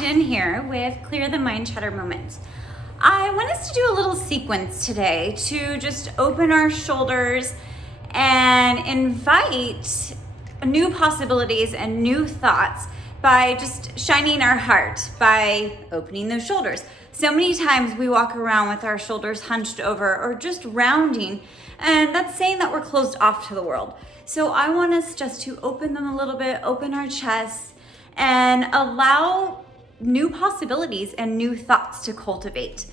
Jen here with Clear the Mind Chatter Moments. I want us to do a little sequence today to just open our shoulders and invite new possibilities and new thoughts by just shining our heart, by opening those shoulders. So many times we walk around with our shoulders hunched over or just rounding, and that's saying that we're closed off to the world. So I want us just to open them a little bit, open our chests, and allow new possibilities and new thoughts to cultivate.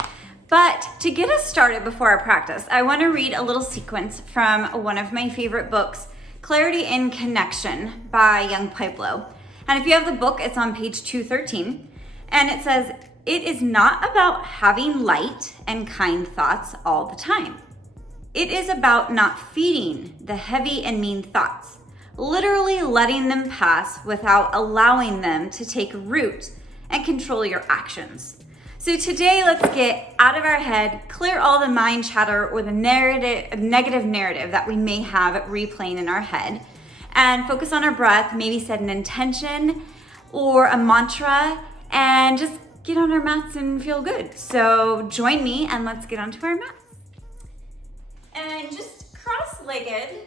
But to get us started before our practice, I want to read a little sequence from one of my favorite books, Clarity in Connection by Young Pueblo. And if you have the book, it's on page 213. And it says, "It is not about having light and kind thoughts all the time. It is about not feeding the heavy and mean thoughts, literally letting them pass without allowing them to take root and control your actions." So today, let's get out of our head, clear all the mind chatter or the negative narrative that we may have replaying in our head, and focus on our breath, maybe set an intention or a mantra, and just get on our mats and feel good. So join me and let's get onto our mats. And just cross-legged,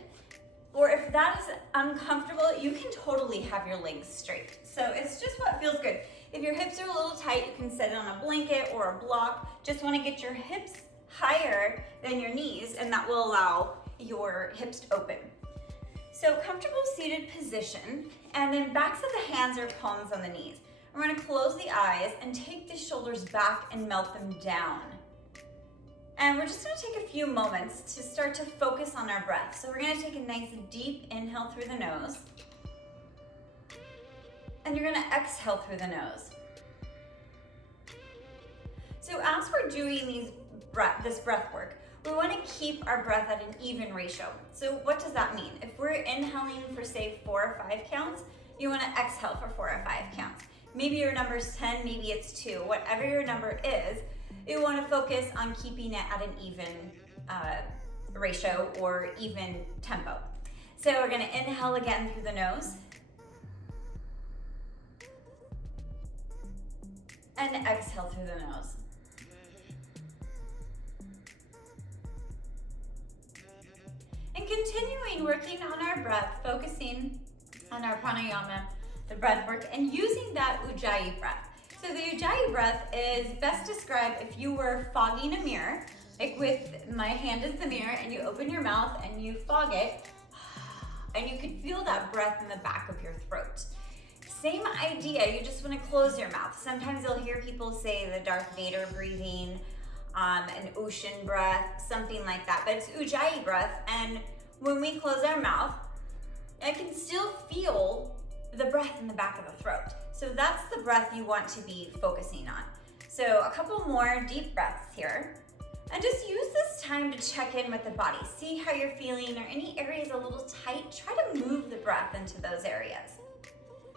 or if that is uncomfortable, you can totally have your legs straight. So it's just what feels good. If your hips are a little tight, you can set it on a blanket or a block. Just want to get your hips higher than your knees, and that will allow your hips to open. So comfortable seated position, and then backs of the hands or palms on the knees. We're going to close the eyes and take the shoulders back and melt them down. And we're just going to take a few moments to start to focus on our breath. So we're going to take a nice deep inhale through the nose. And you're going to exhale through the nose. So as we're doing this breath work, we want to keep our breath at an even ratio. So what does that mean? If we're inhaling for say 4 or 5 counts, you want to exhale for 4 or 5 counts. Maybe your number's 10, maybe it's 2. Whatever your number is, you want to focus on keeping it at an even ratio or even tempo. So we're going to inhale again through the nose. And exhale through the nose. And continuing working on our breath, focusing on our pranayama, the breath work, and using that Ujjayi breath. So the Ujjayi breath is best described if you were fogging a mirror, like with my hand is the mirror, and you open your mouth and you fog it, and you could feel that breath in the back of your throat. Same idea, you just want to close your mouth. Sometimes you'll hear people say the Darth Vader breathing, an ocean breath, something like that, but it's Ujjayi breath, and when we close our mouth, I can still feel the breath in the back of the throat. So that's the breath you want to be focusing on. So a couple more deep breaths here. And just use this time to check in with the body. See how you're feeling, or any areas a little tight, try to move the breath into those areas.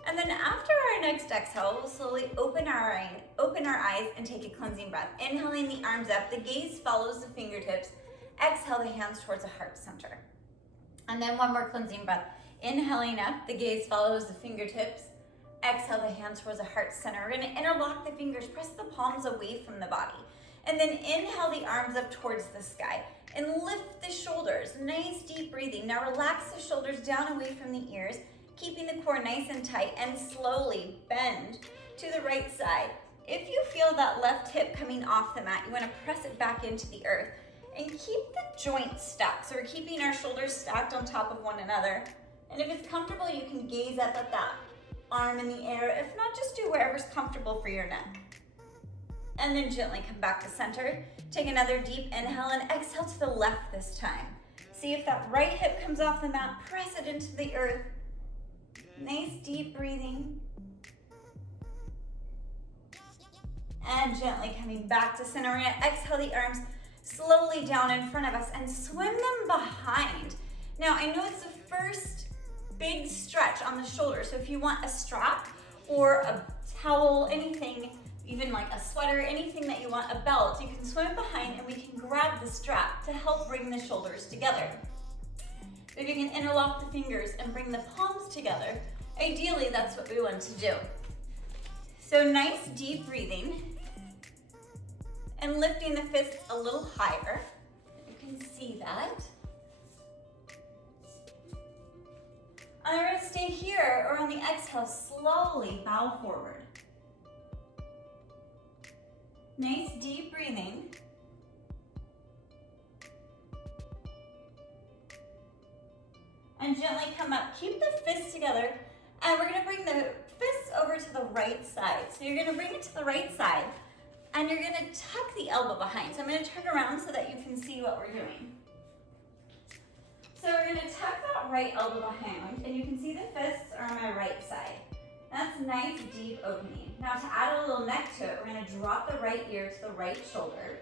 And then after our next exhale, we'll slowly open our eyes and take a cleansing breath. Inhaling the arms up, the gaze follows the fingertips. Exhale the hands towards the heart center. And then one more cleansing breath. Inhaling up, the gaze follows the fingertips. Exhale the hands towards the heart center. We're going to interlock the fingers, press the palms away from the body. And then inhale the arms up towards the sky and lift the shoulders. Nice deep breathing. Now relax the shoulders down away from the ears, keeping the core nice and tight, and slowly bend to the right side. If you feel that left hip coming off the mat, you want to press it back into the earth and keep the joints stacked. So we're keeping our shoulders stacked on top of one another. And if it's comfortable, you can gaze up at that arm in the air. If not, just do wherever's comfortable for your neck. And then gently come back to center. Take another deep inhale and exhale to the left this time. See if that right hip comes off the mat, press it into the earth. Nice deep breathing. And gently coming back to center. We're going to exhale the arms slowly down in front of us and swim them behind. Now, I know it's the first big stretch on the shoulder, so if you want a strap or a towel, anything, even like a sweater, anything that you want, a belt, you can swim behind and we can grab the strap to help bring the shoulders together. If you can interlock the fingers and bring the palms together, ideally that's what we want to do. So nice deep breathing and lifting the fists a little higher. You can see that. And we're gonna stay here, or on the exhale, slowly bow forward. Nice deep breathing. And gently come up. Keep the fists together. And we're gonna bring the fists over to the right side. So you're gonna bring it to the right side and you're gonna tuck the elbow behind. So I'm gonna turn around so that you can see what we're doing. So we're gonna tuck that right elbow behind and you can see the fists are on my right side. That's nice deep opening. Now to add a little neck to it, we're gonna drop the right ear to the right shoulder.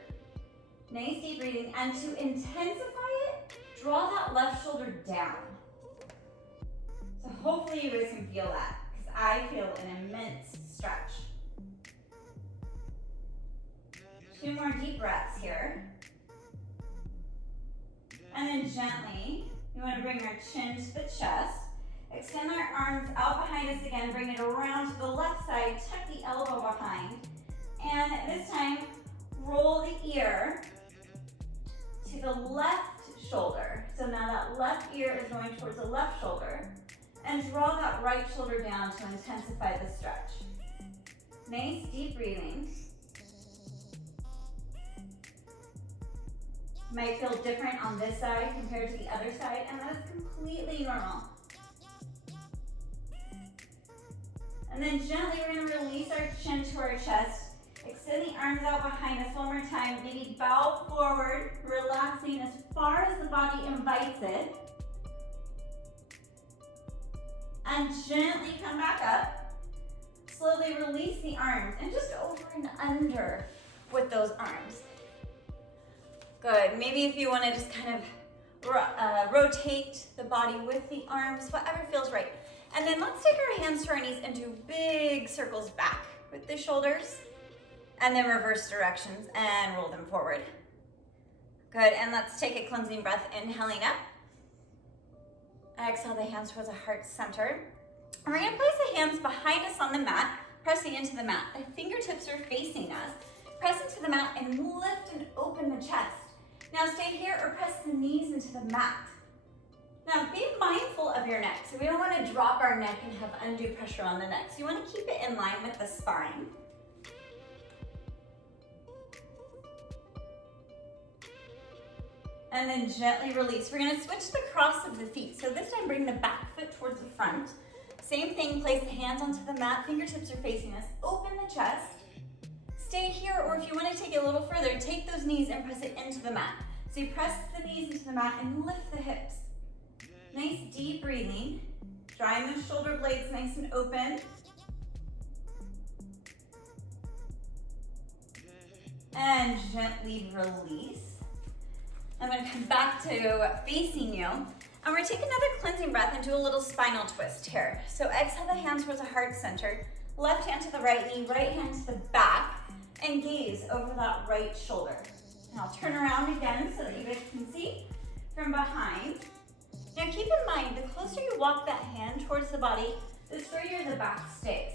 Nice deep breathing, and to intensify it, draw that left shoulder down. So hopefully you guys can feel that, because I feel an immense stretch. 2 more deep breaths here. And then gently, you want to bring our chin to the chest. Extend our arms out behind us again, bring it around to the left side, tuck the elbow behind. And this time, roll the ear to the left shoulder. So now that left ear is going towards the left shoulder. And draw that right shoulder down to intensify the stretch. Nice deep breathing. Might feel different on this side compared to the other side, and that is completely normal. And then gently we're gonna release our chin to our chest. Extend the arms out behind us one more time. Maybe bow forward, relaxing as far as the body invites it. And gently come back up. Slowly release the arms and just over and under with those arms. Good. Maybe if you want to just kind of rotate the body with the arms, whatever feels right. And then let's take our hands to our knees and do big circles back with the shoulders, and then reverse directions and roll them forward. Good. And let's take a cleansing breath, inhaling up. Exhale the hands towards the heart center. And we're gonna place the hands behind us on the mat, pressing into the mat. The fingertips are facing us. Press into the mat and lift and open the chest. Now stay here or press the knees into the mat. Now be mindful of your neck. So we don't wanna drop our neck and have undue pressure on the neck. So you wanna keep it in line with the spine. And then gently release. We're gonna switch the cross of the feet. So this time bring the back foot towards the front. Same thing, place the hands onto the mat, fingertips are facing us. Open the chest. Stay here, or if you wanna take it a little further, take those knees and press it into the mat. So you press the knees into the mat and lift the hips. Nice deep breathing. Drawing those shoulder blades nice and open. And gently release. I'm gonna come back to facing you. And we're gonna take another cleansing breath and do a little spinal twist here. So exhale the hands towards the heart center. Left hand to the right knee, right hand to the back, and gaze over that right shoulder. And I'll turn around again so that you guys can see from behind. Now keep in mind, the closer you walk that hand towards the body, the straighter the back stays.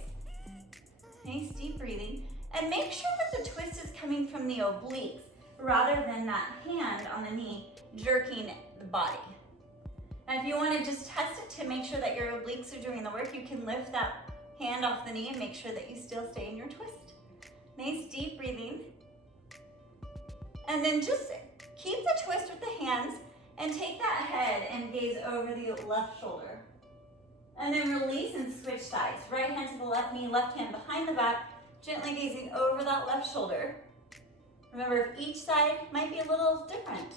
Nice deep breathing. And make sure that the twist is coming from the obliques, rather than that hand on the knee jerking the body. And if you want to just test it to make sure that your obliques are doing the work, you can lift that hand off the knee and make sure that you still stay in your twist. Nice deep breathing. And then just keep the twist with the hands and take that head and gaze over the left shoulder. And then release and switch sides. Right hand to the left knee, left hand behind the back, gently gazing over that left shoulder. Remember, each side might be a little different.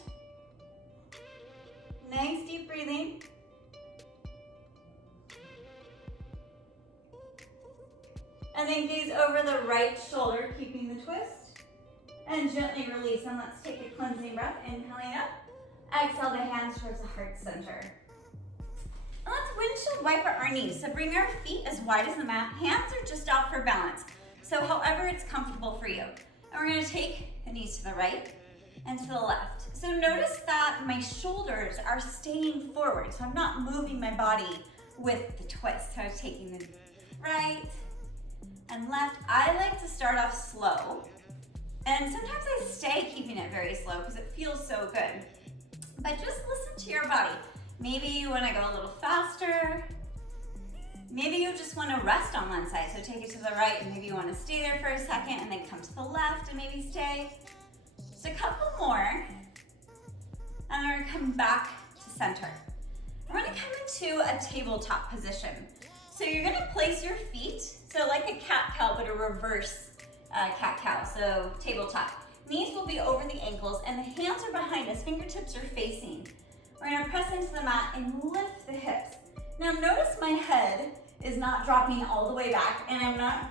Nice deep breathing. And then gaze over the right shoulder, keeping the twist. And gently release. And let's take a cleansing breath, inhaling up. Exhale the hands towards the heart center. And let's windshield wipe our knees. So bring our feet as wide as the mat. Hands are just out for balance. So however it's comfortable for you. And we're gonna take the knees to the right and to the left. So notice that my shoulders are staying forward. So I'm not moving my body with the twist. So I was taking the right and left. I like to start off slow. And sometimes I stay keeping it very slow because it feels so good. But just listen to your body. Maybe you want to go a little faster. Maybe you just want to rest on one side, so take it to the right, and maybe you want to stay there for a second and then come to the left and maybe stay. Just a couple more. And we're going to come back to center. We're going to come into a tabletop position. So you're going to place your feet, so like a cat-cow, but a reverse cat-cow, so tabletop. Knees will be over the ankles and the hands are behind us, fingertips are facing. We're gonna press into the mat and lift the hips. Now notice my head is not dropping all the way back and I'm not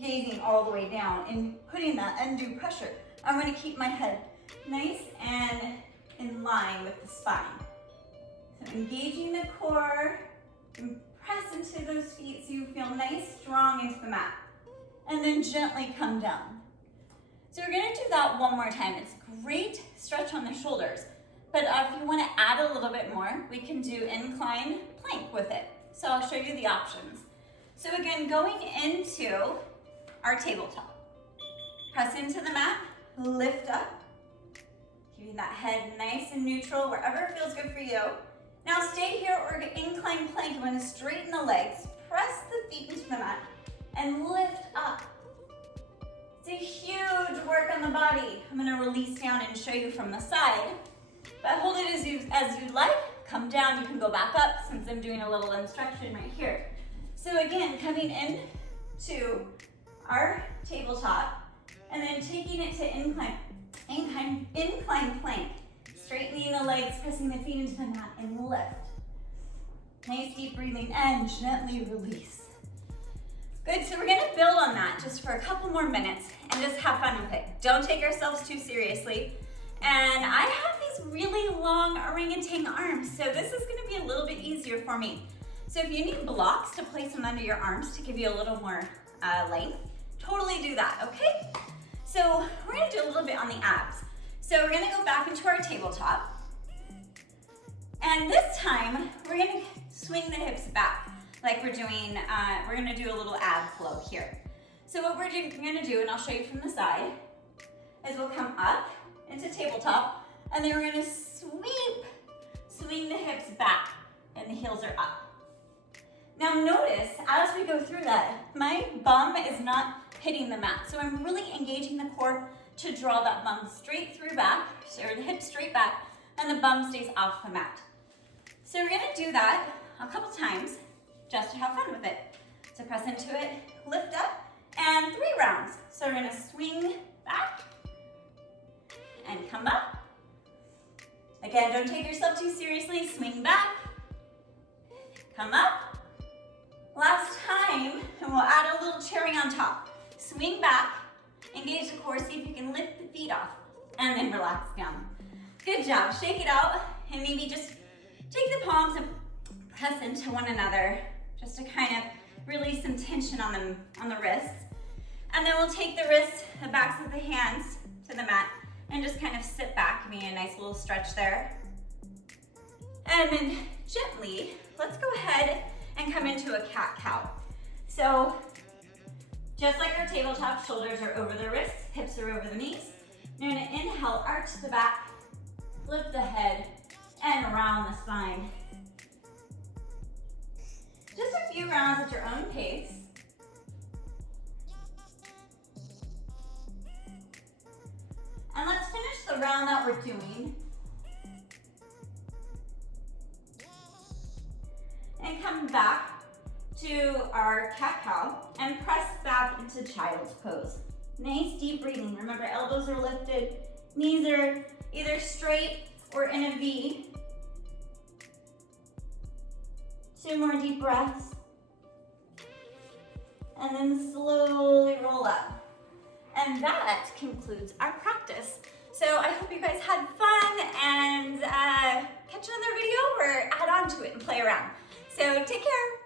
gazing all the way down and putting that undue pressure. I'm gonna keep my head nice and in line with the spine. So engaging the core, and press into those feet so you feel nice, strong into the mat. And then gently come down. So we're gonna do that one more time. It's a great stretch on the shoulders, but if you wanna add a little bit more, we can do incline plank with it. So I'll show you the options. So again, going into our tabletop. Press into the mat, lift up, keeping that head nice and neutral wherever feels good for you. Now stay here or incline plank. I'm gonna straighten the legs, press the feet into the mat, and lift up. It's a huge work on the body. I'm gonna release down and show you from the side, but hold it as you'd like. Come down, you can go back up since I'm doing a little instruction right here. So again, coming in to our tabletop and then taking it to incline plank. Straightening the legs, pressing the feet into the mat and lift. Nice deep breathing and gently release. Good, so we're gonna build on that just for a couple more minutes and just have fun with it. Don't take ourselves too seriously. And I have these really long orangutan arms, so this is gonna be a little bit easier for me. So if you need blocks to place them under your arms to give you a little more length, totally do that, okay? So we're gonna do a little bit on the abs. So we're gonna go back into our tabletop. And this time, we're gonna swing the hips back like we're doing, we're gonna do a little ab flow here. So what we're gonna do, and I'll show you from the side, is we'll come up into tabletop, and then we're gonna swing the hips back, and the heels are up. Now notice, as we go through that, my bum is not hitting the mat. So I'm really engaging the core to draw that bum straight through back, so the hips straight back, and the bum stays off the mat. So we're gonna do that a couple times, just to have fun with it. So press into it, lift up, and 3 rounds. So we're gonna swing back, and come up. Again, don't take yourself too seriously, swing back, come up. Last time, and we'll add a little cherry on top. Swing back, engage the core, see if you can lift the feet off, and then relax down. Good job, shake it out, and maybe just take the palms and press into one another, just to kind of release some tension on the wrists. And then we'll take the wrists, the backs of the hands to the mat, and just kind of sit back, giving a nice little stretch there. And then gently, let's go ahead and come into a cat-cow. So, just like our tabletop, shoulders are over the wrists, hips are over the knees. You're gonna inhale, arch the back, lift the head, and round the spine. Just a few rounds at your own pace. And let's finish the round that we're doing. And come back to our cat-cow and press back into child's pose. Nice deep breathing. Remember, elbows are lifted, knees are either straight or in a V. 2 more deep breaths. And then slowly roll up. And that concludes our practice. So I hope you guys had fun and catch another video or add on to it and play around. So take care.